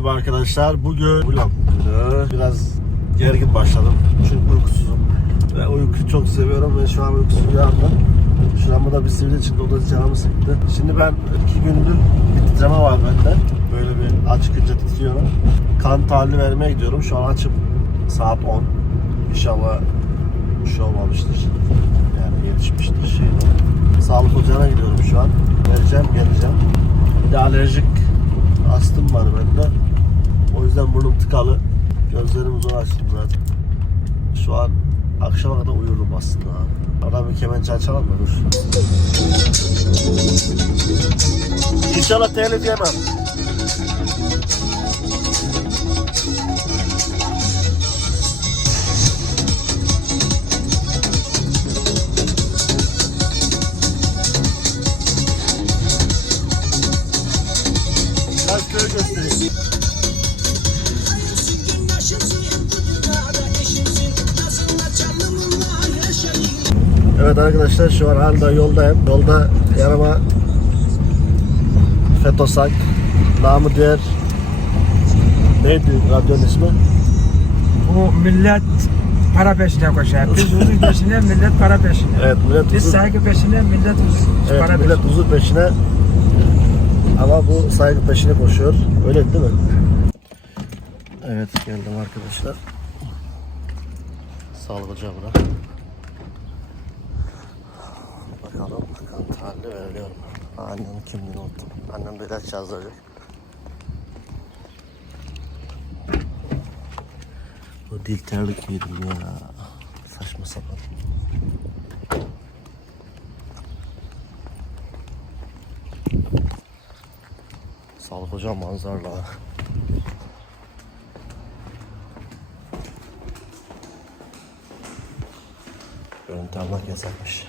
Merhaba arkadaşlar. Bugün vlog. Biraz gergin başladım. Çünkü uykusuzum. Ve uykuyu çok seviyorum ve şu an uykusuz uyandım. Şuramda bir sivri çıktı. O da canımı sıktı. Şimdi ben iki gündür bir titreme var bende. Böyle bir açıkınca titriyorum. Kan tahlili vermeye gidiyorum. Şu an açıp saat 10. İnşallah bir şey olmamıştır. Yani yetişmiştir şey. Sağlık ocağına gidiyorum şu an. Vereceğim, geleceğim. Bir de alerjik astım var bende. O yüzden burnum tıkalı. Gözlerimi zor açtım zaten. Şu an akşama kadar uyurum aslında. Adam bir kemençe açalım mı? Dur. İnşallah telif yemem. Evet arkadaşlar şu an hala yoldayım. Yolda yanıma Fetosak, namı diğer neydi radyonun ismi? Bu millet para peşine koşar. Biz huzur peşine, millet para peşine. Evet millet Biz huzur, saygı peşine, millet huzur, evet, para millet peşine. huzur peşine ama bu saygı peşine koşuyor. Öyle değil mi? Evet geldim arkadaşlar. Sağlık ocağı bura. Bakalım tahlili veriliyor mu? Annemin kimliğini unuttum. Annem de ilaç yazdıracak. Bu dil terlik giydim ya. Saçma sapan. Sağlık hocam manzarla. Görüntü almak yasakmış.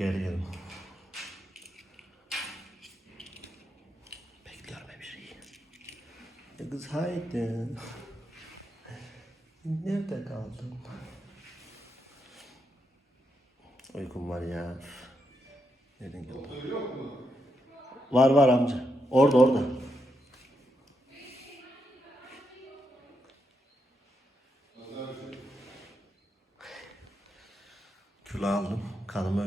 Çok gerginim. Bekliyorum bir şey. Ya kız haydi. Nerede kaldın? Uykum var ya. Nereden geldin? Var var amca. Orada orada. Kilo aldım.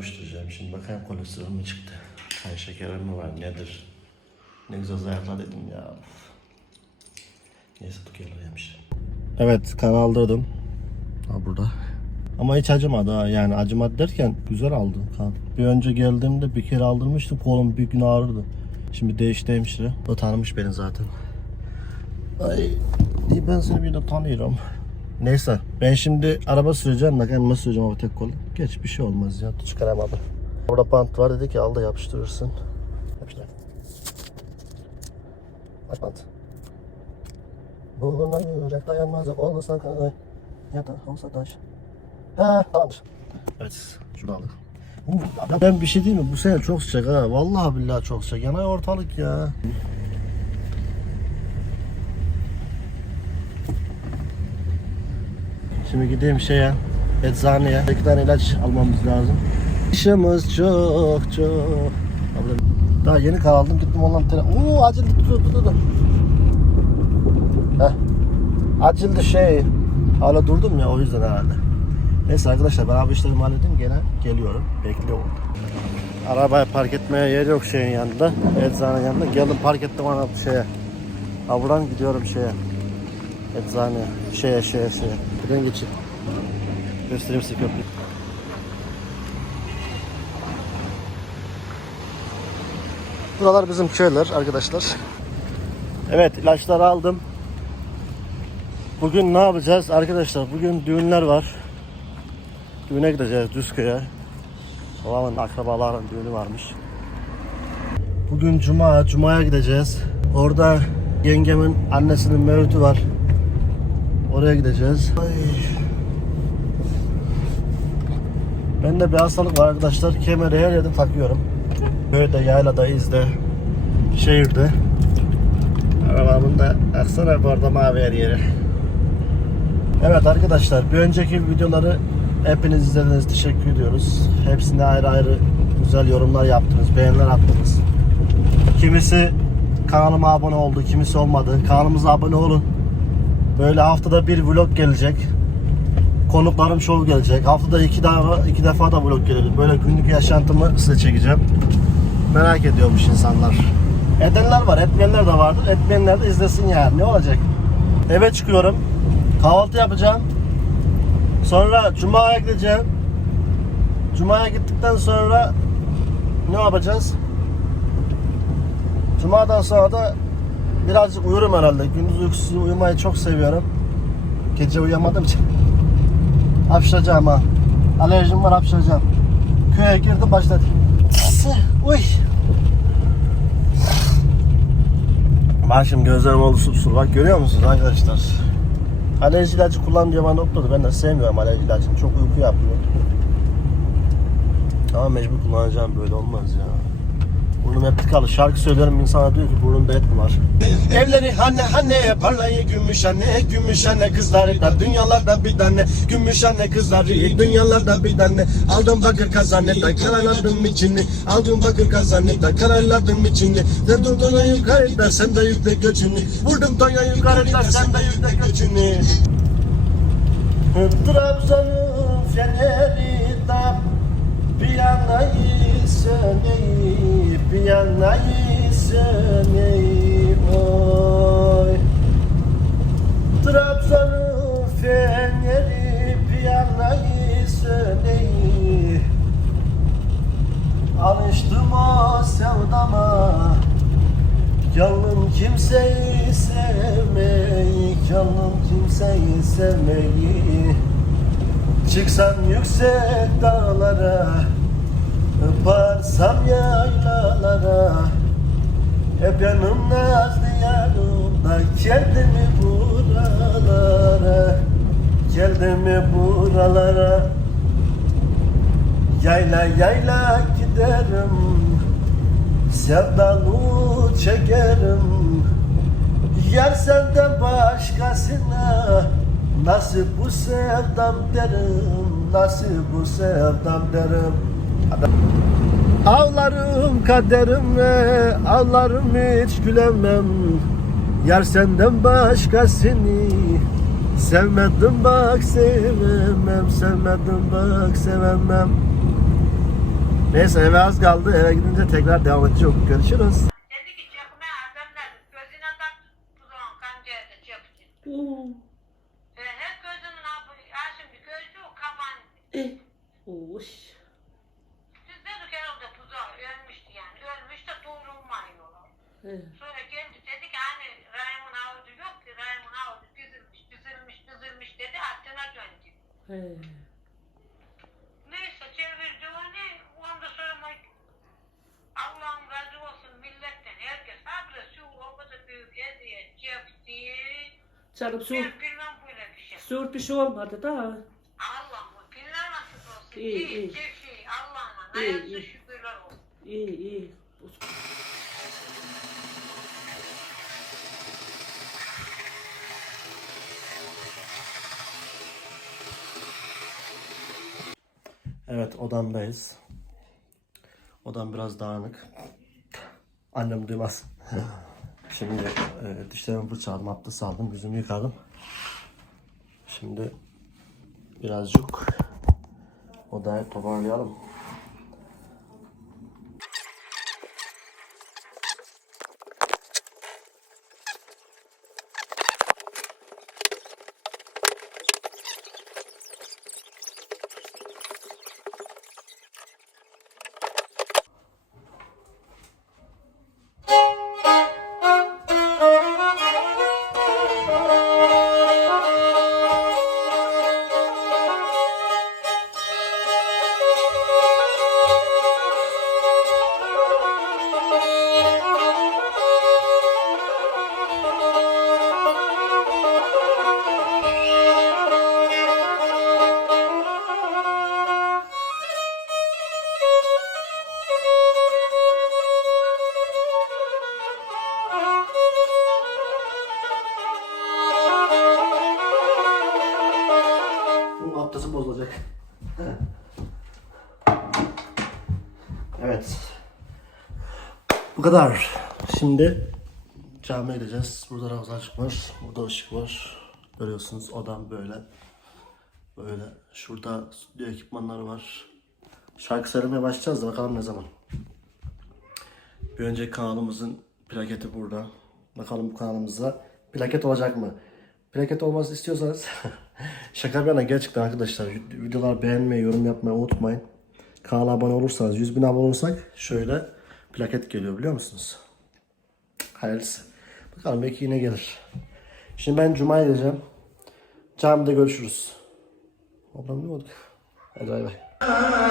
Ölçtüreceğim. Şimdi bakayım kolesterol mü çıktı. Kan şekerim mi var nedir? Ne güzel zayıfla dedim ya. Neyse bu kilo yemiş. Evet kan aldırdım. Ha burada. Ama hiç acımadı ha. Yani acımadı derken güzel aldı kan. Bir önce geldiğimde bir kere aldırmıştım. Kolum bir gün ağrırdı. Şimdi değişti hemşire. O tanımış beni zaten. Ay ben seni bir de tanıyorum. Neyse ben şimdi araba süreceğim. Bakayım nasıl süreceğim ama tek kolu. Geç bir şey olmaz ya. Çıkaramadım. Burada bant var dedi ki al da yapıştırırsın. Yapıştır. Aç bant. Buna yürek dayanmaz olursa kalay. Ya da olsa taş. Ha tamamdır. Evet şunu aldık. Ben bir şey diyeyim mi? Bu sene çok sıcak ha. Vallahi billahi çok sıcak. Yanay ortalık ya. Şimdi gideyim şeye, eczaneye. İki tane ilaç almamız lazım. İşimiz çok çok. Daha yeni kan aldım gittim ondan tele... Oo acil dur dur dur. Açıldı şey. Hala durdum ya o yüzden herhalde. Neyse arkadaşlar ben abi işlerimi halledeyim gene geliyorum. Bekliyorum. Arabaya park etmeye yer yok şeyin yanında. Eczanenin yanında. Geldim park ettim ana şeye. Buradan gidiyorum şeye. Eczane. Şeye şeye şeye. Buradan geçin. Göstereyim size köprü. Buralar bizim köyler arkadaşlar. Evet ilaçları aldım. Bugün ne yapacağız arkadaşlar? Bugün düğünler var. Düğüne gideceğiz Düzköy'e. Babamın akrabaların düğünü varmış. Bugün cuma, cumaya gideceğiz. Orada yengemin annesinin mevlütü var. Oraya gideceğiz. Ay. Bende bir hastalık var arkadaşlar. Kemeri her yerde takıyorum. Köyde, yaylada, izde, şehirde. Arabamın da aksana bu arada mavi her yeri. Evet arkadaşlar bir önceki videoları hepiniz izlediğiniz teşekkür ediyoruz. Hepsinde ayrı ayrı güzel yorumlar yaptınız, beğeniler attınız. Kimisi kanalıma abone oldu, kimisi olmadı. Kanalımıza abone olun. Böyle haftada bir vlog gelecek. Konuklarım show gelecek. Haftada iki defa, iki defa da vlog gelir. Böyle günlük yaşantımı size çekeceğim. Merak ediyormuş insanlar. Edenler var, etmeyenler de vardır. Etmeyenler de izlesin yani. Ne olacak? Eve çıkıyorum. Kahvaltı yapacağım. Sonra Cuma'ya gideceğim. Cuma'ya gittikten sonra ne yapacağız? Cuma'dan sonra da birazcık uyurum herhalde. Gündüz uykusuz uyumayı çok seviyorum. Gece uyuyamadığım için. Hapşıracağım ha. Alerjim var hapşıracağım. Köye girdim başladı. Uy. Bak şimdi gözlerim oldu supsur. Bak görüyor musunuz arkadaşlar? Alerji ilacı kullan diyor bana doktor. Ben de sevmiyorum alerji ilacını. Çok uyku yapıyor. Ama mecbur kullanacağım böyle olmaz ya. Burnum hep tıkalı. Şarkı söylüyorum insana diyor ki burnumda et var? Evleri hanne hanne parlayı gümüş anne gümüş anne kızları. Da dünyalarda bir tane gümüş anne kızları. Dünyalarda bir tane aldım bakır kazaneta karaladım içini aldım bakır kazaneta karaladım içini. De durdun yukarıda sen de yükle göçünü vurdum toya yukarıda sen de yükle göçünü Trabzon'un feneri de bir yanayı söneyim, bir yanayı söneyim oy. Trabzon'un feneri bir yanayı söneyim. Alıştım sevdama Gönlüm kimseyi sevmeyi Gönlüm kimseyi sevmeyi Çıksam yüksek dağlara Varsam yaylalara. Hep yanım nazlı yanımda Geldi mi buralara? Geldi mi buralara? Yayla yayla giderim Sevdalı çekerim. Yer senden başkasına Nasıl bu sevdam derim Nasıl bu sevdam derim? Ağlarım kaderime Ağlarım hiç gülemem. Yar senden başkasını Sevmedim bak sevemem Sevmedim bak sevemem. Neyse eve az kaldı eve gidince tekrar devam edeceğim. Görüşürüz Dedi ki çekme adamlar gözüne tak tuzağın kancaydı çekti. Oo, E, hep gözümün abi, ya şimdi gözü kapandı. Eh, oş. Siz dedik herhalde tuzağı ölmüştü yani. Ölmüş de doğrulmuyor. Eh, Sonra geldi dedi ki hani Rahim'in avucu yok ki Rahim'in avucu düzülmüş, düzülmüş, düzülmüş dedi aklına döndü. eh. Neyse çevirdi onu. Ondan sonra Allah'ım razı olsun milletten herkes şu o kadar büyük eziyet çekti. Canım Ben su, bilmem böyle bir şey. su bir şey olmadı da. Allah'ım günler nasip olsun. İyi, İyi, iyi. Allah'ıma. İyi, iyi. şükürler olsun. İyi iyi. Evet odamdayız. Odam biraz dağınık. Annem duymaz. Şimdi e, dişlerimi fırçaladım, abdest aldım, yüzümü yıkadım. Şimdi birazcık odayı toparlayalım. Kadar. Şimdi camiye gideceğiz. Burada Ramazan var. Burada ışık var. Görüyorsunuz odam böyle. Böyle. Şurada stüdyo ekipmanları var. Şarkı söylemeye başlayacağız da bakalım ne zaman. Bir önceki kanalımızın plaketi burada. Bakalım bu kanalımızda plaket olacak mı? Plaket olmasını istiyorsanız şaka bir yana gerçekten arkadaşlar videolar beğenmeyi, yorum yapmayı unutmayın. Kanala abone olursanız 100 bin abone olursak şöyle plaket geliyor biliyor musunuz? Hayırlısı. Bakalım belki yine gelir. Şimdi ben Cuma'ya gideceğim. Camide görüşürüz. Ablam ne oldu? Hadi bay bay. Allahümme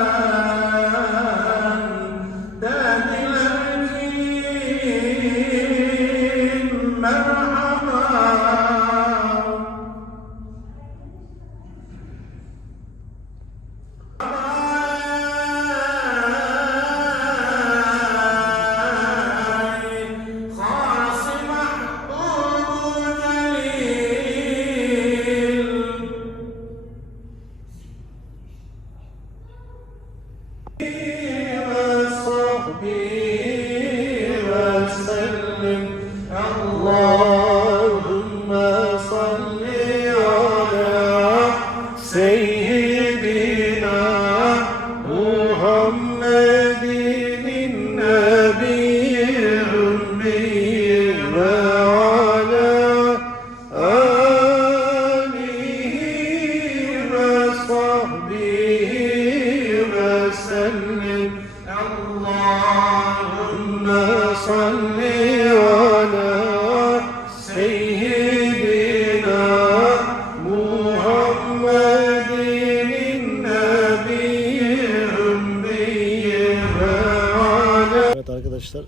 arkadaşlar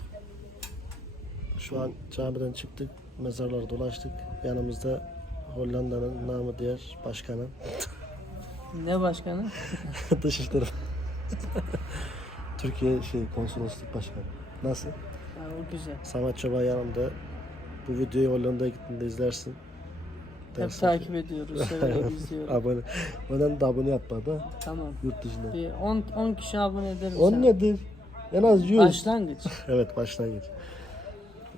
şu an camiden çıktık mezarları dolaştık yanımızda Hollanda'nın namı diğer başkanı Ne başkanı? Dışişleri Türkiye şey konsolosluk başkanı nasıl? Ha, o güzel. Samet Çoban yanımda. Bu videoyu Hollanda'ya gittiğinde izlersin. Hep Dersin ki, takip ediyoruz, severek izliyoruz. abone. Ondan da abone yap bana tamam. yurt dışında. Bir 10 10 kişi abone. On sana. nedir? En az 100. Başlangıç. Evet başlangıç.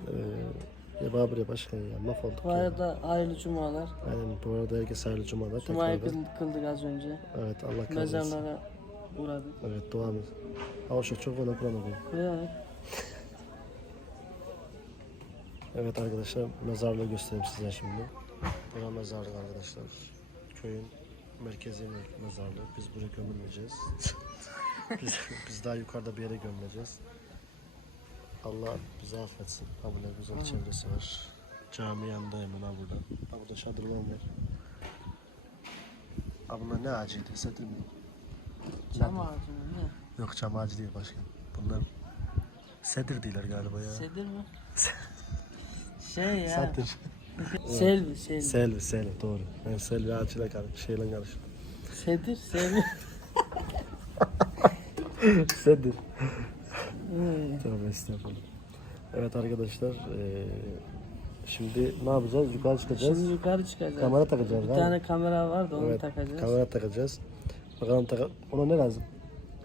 Ee, ya Babur ya başkan ya mahvolduk Bu ya. arada hayırlı cumalar. Aynen bu arada herkes hayırlı cumalar. Cumayı tekrardan. kıl- kıldık az önce. Evet Allah kabul etsin. Mezarlara uğradık. Evet duamız. Avşa çok ona Kur'an okuyun. Evet. Evet arkadaşlar mezarlığı göstereyim size şimdi. Bura mezarlık arkadaşlar. Köyün merkezi me- mezarlığı. Biz buraya gömülmeyeceğiz. biz, biz daha yukarıda bir yere gömüleceğiz. Allah bizi affetsin. Ha burada güzel çevresi var. Cami yanında hemen ha burada. Ha burada şadırvan var. Ha bunlar ne ağacıydı? Sedir mi? Çam ağacı mı? Ne? Yok çam ağacı değil başkan. Bunlar sedir değiller galiba ya. Sedir mi? şey ya. Sedir. Selvi, selvi. Selvi, selvi doğru. Ben selvi ağacıyla karış, şeyle karıştım. Sedir, selvi. Sedir. Hmm. Tövbe estağfurullah. Evet arkadaşlar, eee, şimdi ne yapacağız? Yukarı çıkacağız. Şimdi yukarı çıkacağız. Kamera takacağız, Bir tane kamera var da onu evet, takacağız. kamera takacağız. Bakalım taka... ona ne lazım?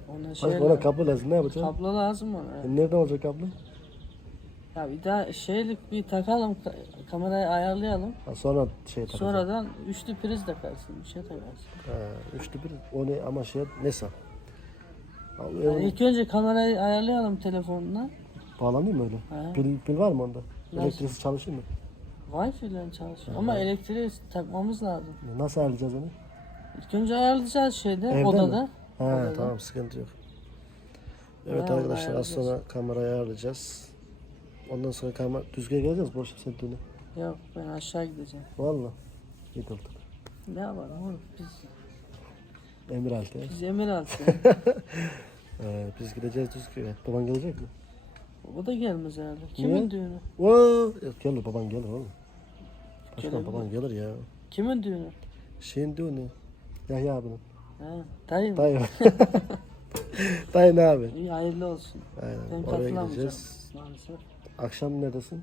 Ona şey Bak ona kablo lazım, ne yapacağız? kablo lazım ona. E, Nereden olacak kablo? Ya bir daha şeylik bir takalım ka- kamerayı ayarlayalım. Ha, sonra şey takacağız. Sonradan üçlü priz takarsın, bir şey takarsın. Ha, üçlü bir, o ne ama şey, neyse. Ha, Yani ilk önce kamerayı ayarlayalım telefonuna. Bağlanıyor mu öyle? Pil, pil var mı onda? Nasıl? Elektriksiz çalışıyor mu? Wi-Fi ile çalışıyor. Ama elektriği takmamız lazım. Nasıl ayarlayacağız onu? İlk önce ayarlayacağız şeyde, Evde odada. mi? Ha Odada. tamam sıkıntı yok. Evet Ha, arkadaşlar az ayarlayacağız. sonra kamerayı ayarlayacağız. Ondan sonra kamera düzgün geleceğiz boş dönü. Yok ben aşağı gideceğim. Valla. Git olduk. Ne yapalım oğlum biz, Emir Alti. biz emir altı. Ee, biz gideceğiz düzgün. Baban gelecek mi? o da gelmez herhalde. Kimin Niye? düğünü? Oo, gelir baban gelir oğlum. Başkan Gelebilir. baban gelir ya. Kimin düğünü? Şeyin düğünü. Yahya abinin. Ha, dayı mı? Dayı. Dayı ne abi? İyi hayırlı olsun. Aynen Ben oraya katılamayacağım gideceğiz. maalesef. Akşam neredesin?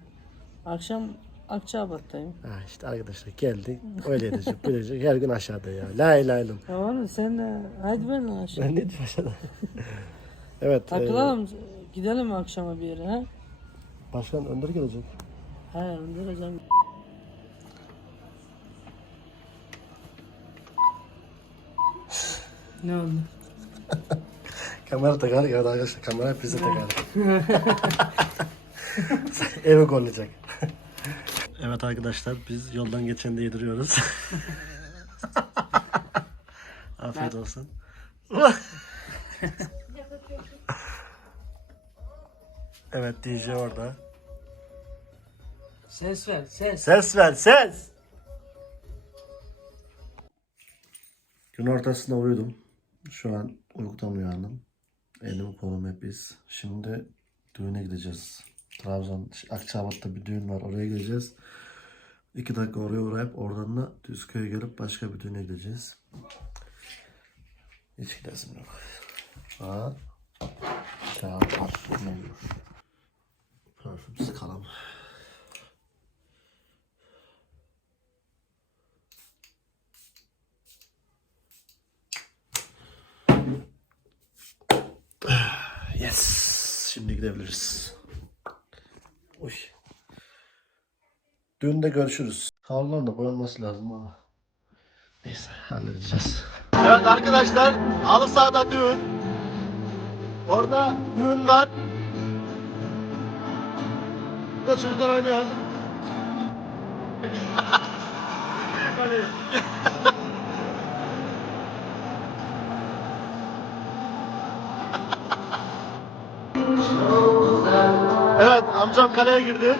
Akşam Akçabat'tayım. Ha işte arkadaşlar geldik. Öyle edecek, böyle edecek. Her gün aşağıda ya. La ilahe illallah. Ya oğlum sen de hadi ben aşağı. Ben ne diyeyim aşağıda? evet. e, Takılalım. Gidelim mi akşama bir yere ha? Başkan Önder gelecek. He öldüreceğim. Ne oldu? Kamera takar ya arkadaşlar kamera bize takar. Eve kollayacak. Evet arkadaşlar biz yoldan geçen de yediriyoruz. Afiyet olsun. evet DJ orada. Ses ver ses. Ses ver ses. Gün ortasında uyudum. Şu an uykudan uyandım. Elim kolum hep iz. Şimdi düğüne gideceğiz. Trabzon, Akçabat'ta bir düğün var. Oraya gideceğiz. İki dakika oraya uğrayıp oradan da Düzköy'e gelip başka bir düğüne gideceğiz. Hiç gidesim yok. Ha? Ya parfüm. Parfüm sıkalım. Yes. Şimdi gidebiliriz. Uy. Düğünde görüşürüz. Havluların da boyanması lazım ama. Neyse halledeceğiz. Evet arkadaşlar halı sahada düğün. Orada düğün var. Burada çocuklar oynuyor. Evet amcam kaleye girdi.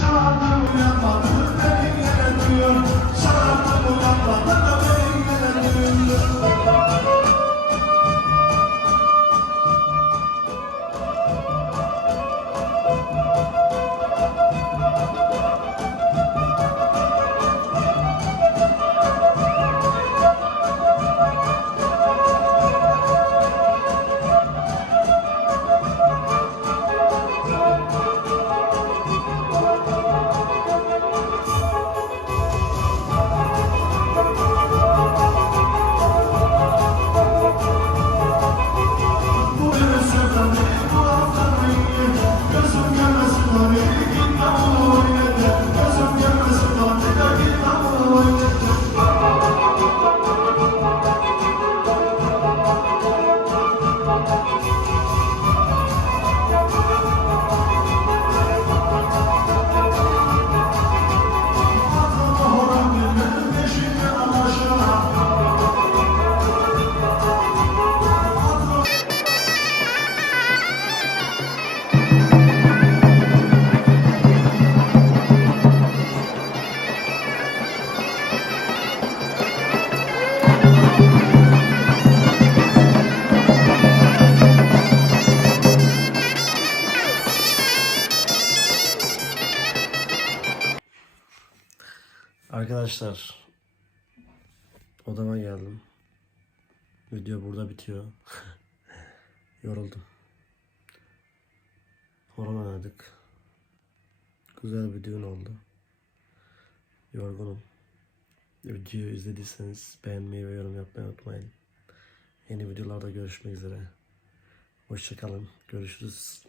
Şaraptan uyanmadım, derinlere duyuyor Şaraptan uyanmadım Arkadaşlar odama geldim. Video burada bitiyor. Yoruldum. Horon oynadık. Güzel bir düğün oldu. Yorgunum. Videoyu izlediyseniz beğenmeyi ve yorum yapmayı unutmayın. Yeni videolarda görüşmek üzere. Hoşçakalın. Görüşürüz.